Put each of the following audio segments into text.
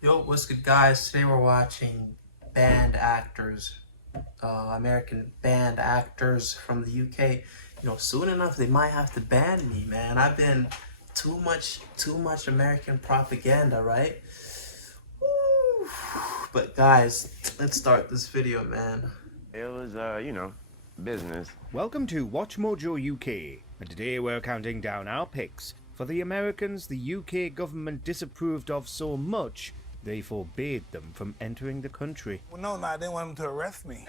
Yo, what's good, guys? Today we're watching band actors, American band actors from the UK. Soon enough they might have to ban me, man. I've been too much American propaganda, right? Woo. But guys, let's start this video, man. It was, business. Welcome to Watch Mojo UK, and today we're counting down our picks for the Americans the UK government disapproved of so much they forbade them from entering the country. Well, no, I didn't want them to arrest me.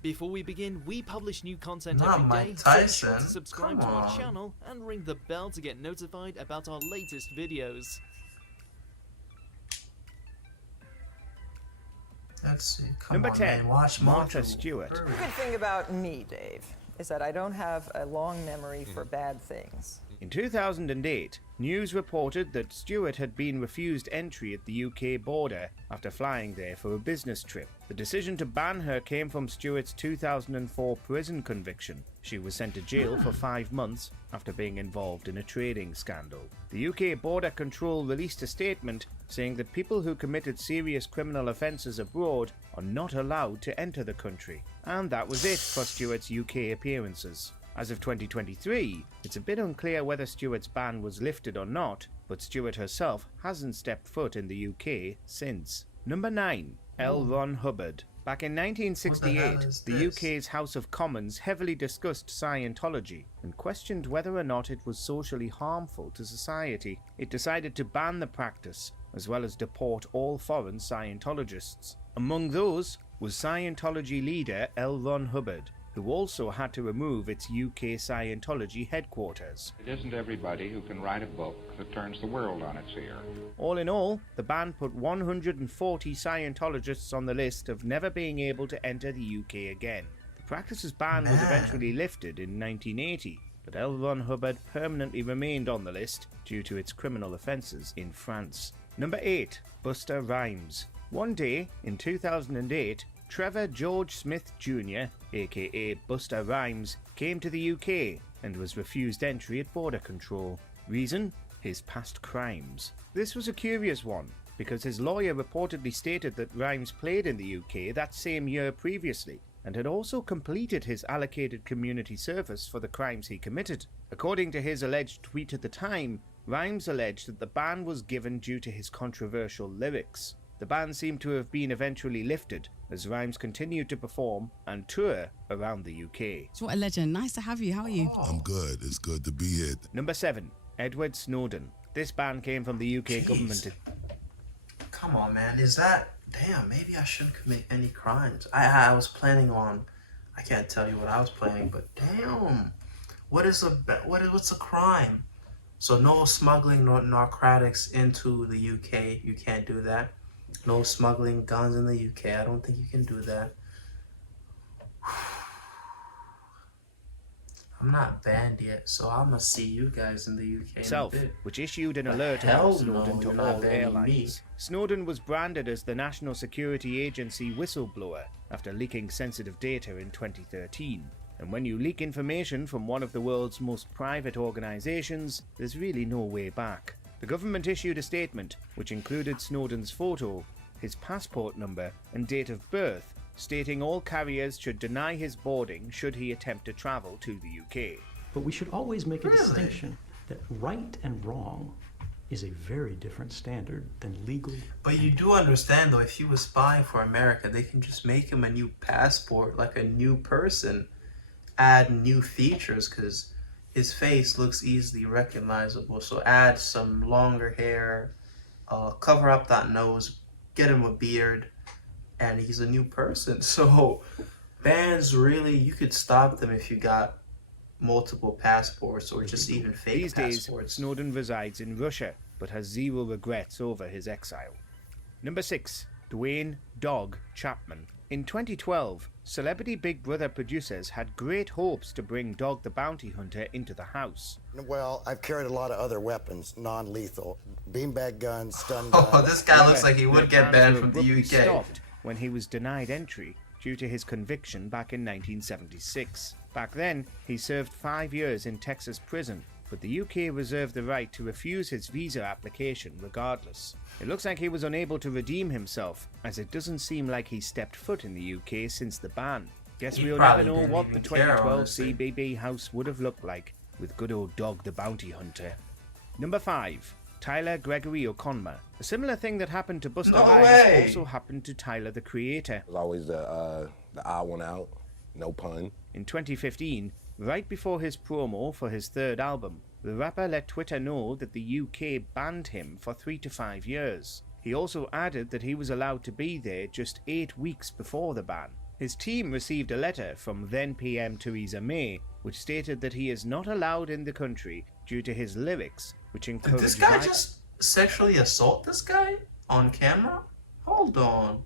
Before we begin, we publish new content Not every Mike day, so be Tyson. sure to subscribe to Come our on. channel and ring the bell to get notified about our latest videos. Let's see. Come Number on, 10, man. Watch Martha Mojo. Stewart. Hurry. The good thing about me, Dave, is that I don't have a long memory for bad things. In 2008, news reported that Stewart had been refused entry at the UK border after flying there for a business trip. The decision to ban her came from Stewart's 2004 prison conviction. She was sent to jail for 5 months after being involved in a trading scandal. The UK Border Control released a statement saying that people who committed serious criminal offences abroad are not allowed to enter the country. And that was it for Stewart's UK appearances. As of 2023, it's a bit unclear whether Stewart's ban was lifted or not, but Stewart herself hasn't stepped foot in the UK since. Number 9. L. Ron Hubbard. Back in 1968, is the this? UK's House of Commons heavily discussed Scientology and questioned whether or not it was socially harmful to society. It decided to ban the practice, as well as deport all foreign Scientologists. Among those was Scientology leader L. Ron Hubbard, who also had to remove its UK Scientology headquarters. It isn't everybody who can write a book that turns the world on its ear. All in all, the ban put 140 Scientologists on the list of never being able to enter the UK again. The practice's ban was eventually lifted in 1980, but L. Ron Hubbard permanently remained on the list due to its criminal offences in France. Number 8. Busta Rhymes. One day, in 2008, Trevor George Smith Jr., aka Busta Rhymes, came to the UK and was refused entry at border control. Reason? His past crimes. This was a curious one, because his lawyer reportedly stated that Rhymes played in the UK that same year previously, and had also completed his allocated community service for the crimes he committed. According to his alleged tweet at the time, Rhymes alleged that the ban was given due to his controversial lyrics. The ban seemed to have been eventually lifted as Rhymes continued to perform and tour around the UK. What a legend. Nice to have you. How are you? I'm good. It's good to be here. Number 7. Edward Snowden. This ban came from the UK government. Come on, man. Is that... Damn, maybe I shouldn't commit any crimes. I was planning on... I can't tell you what I was planning, but damn. What's a crime? So no smuggling narcotics into the UK. You can't do that. No smuggling guns in the UK. I don't think you can do that. I'm not banned yet, so I'm gonna see you guys in the UK Itself, in a bit. which issued an alert hell about Snowden no, to you're not all banning airlines. me. Snowden was branded as the National Security Agency whistleblower after leaking sensitive data in 2013. And when you leak information from one of the world's most private organisations, there's really no way back. The government issued a statement which included Snowden's photo, his passport number and date of birth, stating all carriers should deny his boarding should he attempt to travel to the UK. But we should always make a Really? distinction that right and wrong is a very different standard than legal. But you do understand, though, if he was spying for America, they can just make him a new passport, like a new person, add new features, because his face looks easily recognizable. So add some longer hair, cover up that nose, get him a beard, and he's a new person. So bans, really, you could stop them if you got multiple passports or just even fake These days, passports. Snowden resides in Russia, but has zero regrets over his exile. Number 6. Dwayne "Dog" Chapman. In 2012, celebrity Big Brother producers had great hopes to bring Dog the Bounty Hunter into the house. Well, I've carried a lot of other weapons, non-lethal. Beanbag guns, stun guns. Oh, this guy looks like he However, would their get plans banned were from the abruptly UK. stopped when he was denied entry due to his conviction back in 1976. Back then, he served 5 years in Texas prison but the UK reserved the right to refuse his visa application regardless. It looks like he was unable to redeem himself, as it doesn't seem like he stepped foot in the UK since the ban. Guess He we'll never probably know didn't what the even care, 2012 honestly. CBB house would have looked like with good old Dog the Bounty Hunter. Number 5. Tyler Gregory O'Connor. A similar thing that happened to Busta No Rhymes way. also happened to Tyler the Creator. It was always the odd one out, no pun. In 2015, right before his promo for his third album, the rapper let Twitter know that the UK banned him for 3 to 5 years. He also added that he was allowed to be there just 8 weeks before the ban. His team received a letter from then PM Theresa May, which stated that he is not allowed in the country due to his lyrics, which Did encourage this guy just sexually assault this guy on camera? Hold on.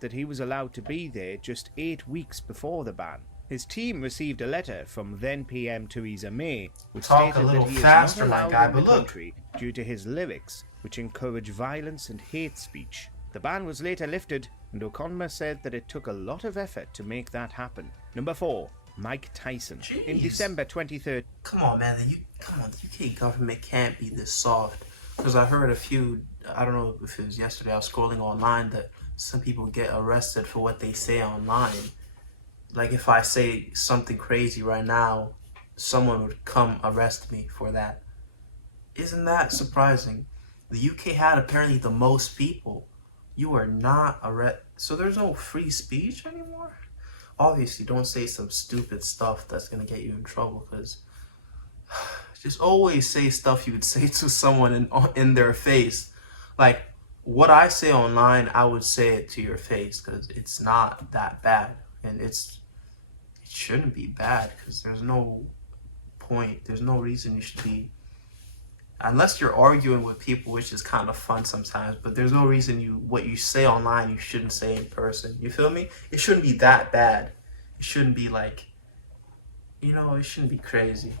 that he was allowed to be there just 8 weeks before the ban. His team received a letter from then PM Theresa May, which Talk a stated that little he is faster, not my allowed guy, in the but look. country due to his lyrics, which encourage violence and hate speech. The ban was later lifted, and O'Connor said that it took a lot of effort to make that happen. Number 4. Mike Tyson. In Jeez. December 2013, Come on, man. The UK government can't be this soft. Because I heard a few, I don't know if it was yesterday, I was scrolling online that some people get arrested for what they say online. Like if I say something crazy right now, someone would come arrest me for that. Isn't that surprising? The UK had apparently the most people. You are not arrested. So there's no free speech anymore? Obviously, don't say some stupid stuff that's going to get you in trouble, because just always say stuff you would say to someone in their face. Like, what I say online, I would say it to your face, because it's not that bad. And it shouldn't be bad, because there's no point. There's no reason you should be, unless you're arguing with people, which is kind of fun sometimes, but there's no reason what you say online you shouldn't say in person. You feel me? It shouldn't be that bad. It shouldn't be like, it shouldn't be crazy.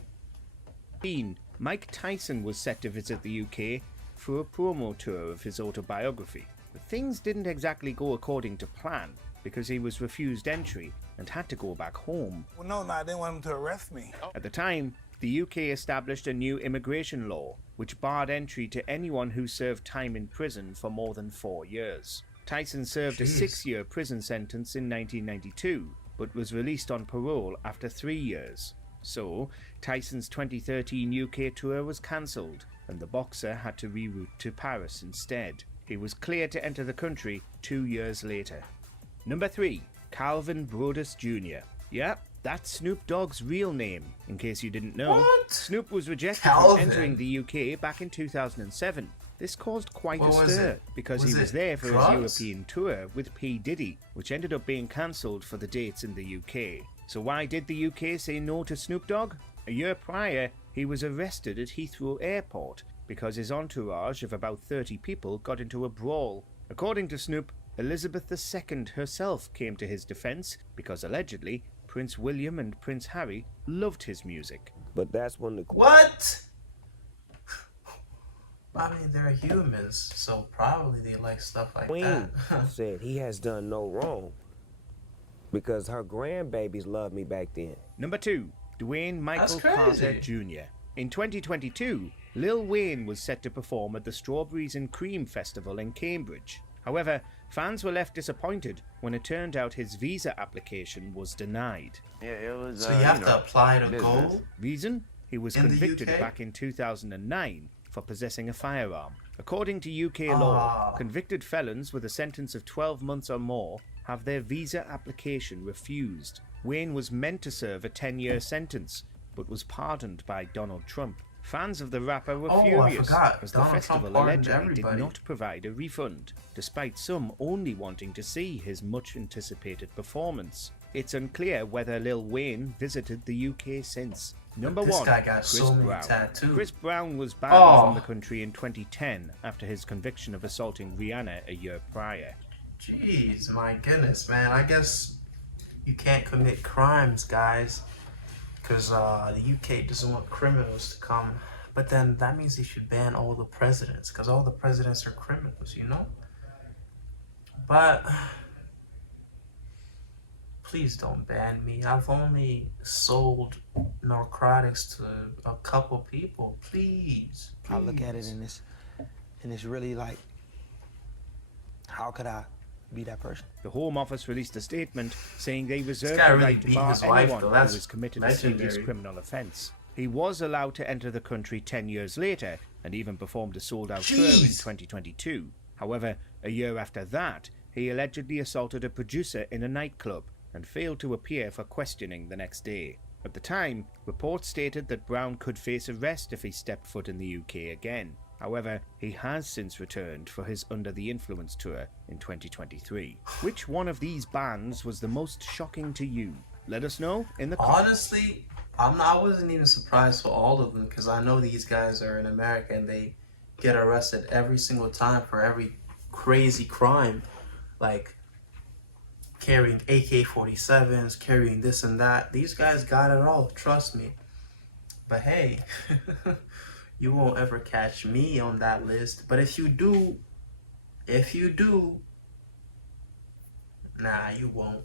Mike Tyson was set to visit the UK for a promo tour of his autobiography. But things didn't exactly go according to plan, because he was refused entry and had to go back home. Well, no, I didn't want him to arrest me. At the time, the UK established a new immigration law, which barred entry to anyone who served time in prison for more than 4 years. Tyson served a 6-year prison sentence in 1992, but was released on parole after 3 years. So, Tyson's 2013 UK tour was cancelled, and the boxer had to reroute to Paris instead. He was cleared to enter the country 2 years later. Number 3. Calvin Brodus Jr. Yep, that's Snoop Dogg's real name, in case you didn't know. What? Snoop was rejected Calvin? from entering the UK back in 2007. This caused quite What a was stir, it? because Was he was it there for drugs? his European tour with P. Diddy, which ended up being cancelled for the dates in the UK. So why did the UK say no to Snoop Dogg? A year prior, he was arrested at Heathrow Airport because his entourage of about 30 people got into a brawl. According to Snoop, Elizabeth II herself came to his defense because allegedly Prince William and Prince Harry loved his music. But that's when the What? I mean, they're humans, so probably they like stuff like Queen that. said he has done no wrong because her grandbabies loved me back then. Number 2. Dwayne Michael That's Carter crazy. Jr. In 2022, Lil Wayne was set to perform at the Strawberries and Cream Festival in Cambridge. However, fans were left disappointed when it turned out his visa application was denied. Yeah, it was. So you have to apply to business. go? Reason? He was In the convicted UK? back in 2009 for possessing a firearm. According to UK law, convicted felons with a sentence of 12 months or more have their visa application refused. Wayne was meant to serve a 10-year sentence, but was pardoned by Donald Trump. Fans of the rapper were Oh, I furious, forgot. as the Donald Trump festival pardoned allegedly did everybody. not provide a refund, despite some only wanting to see his much-anticipated performance. It's unclear whether Lil Wayne visited the UK since. Number This 1. guy got Chris so many Brown. tattoos. Chris Brown was banned from the country in 2010 after his conviction of assaulting Rihanna a year prior. Jeez, my goodness, man. I guess you can't commit crimes, guys, because the UK doesn't want criminals to come. But then that means they should ban all the presidents, because all the presidents are criminals, you know? But Please don't ban me. I've only sold narcotics to a couple people. Please. I look at it and it's really like, how could I be that person? The Home Office released a statement saying they reserve guy the really right to beat bar his wife, anyone though. who That's has committed a serious legendary. criminal offence. He was allowed to enter the country 10 years later and even performed a sold-out tour in 2022. However, a year after that, he allegedly assaulted a producer in a nightclub and failed to appear for questioning the next day. At the time, reports stated that Brown could face arrest if he stepped foot in the UK again. However, he has since returned for his Under the Influence tour in 2023. Which one of these bans was the most shocking to you? Let us know in the comments. Honestly, I wasn't even surprised for all of them because I know these guys are in America and they get arrested every single time for every crazy crime, like carrying AK-47s, carrying this and that. These guys got it all, trust me. But hey, you won't ever catch me on that list. But if you do, nah, you won't.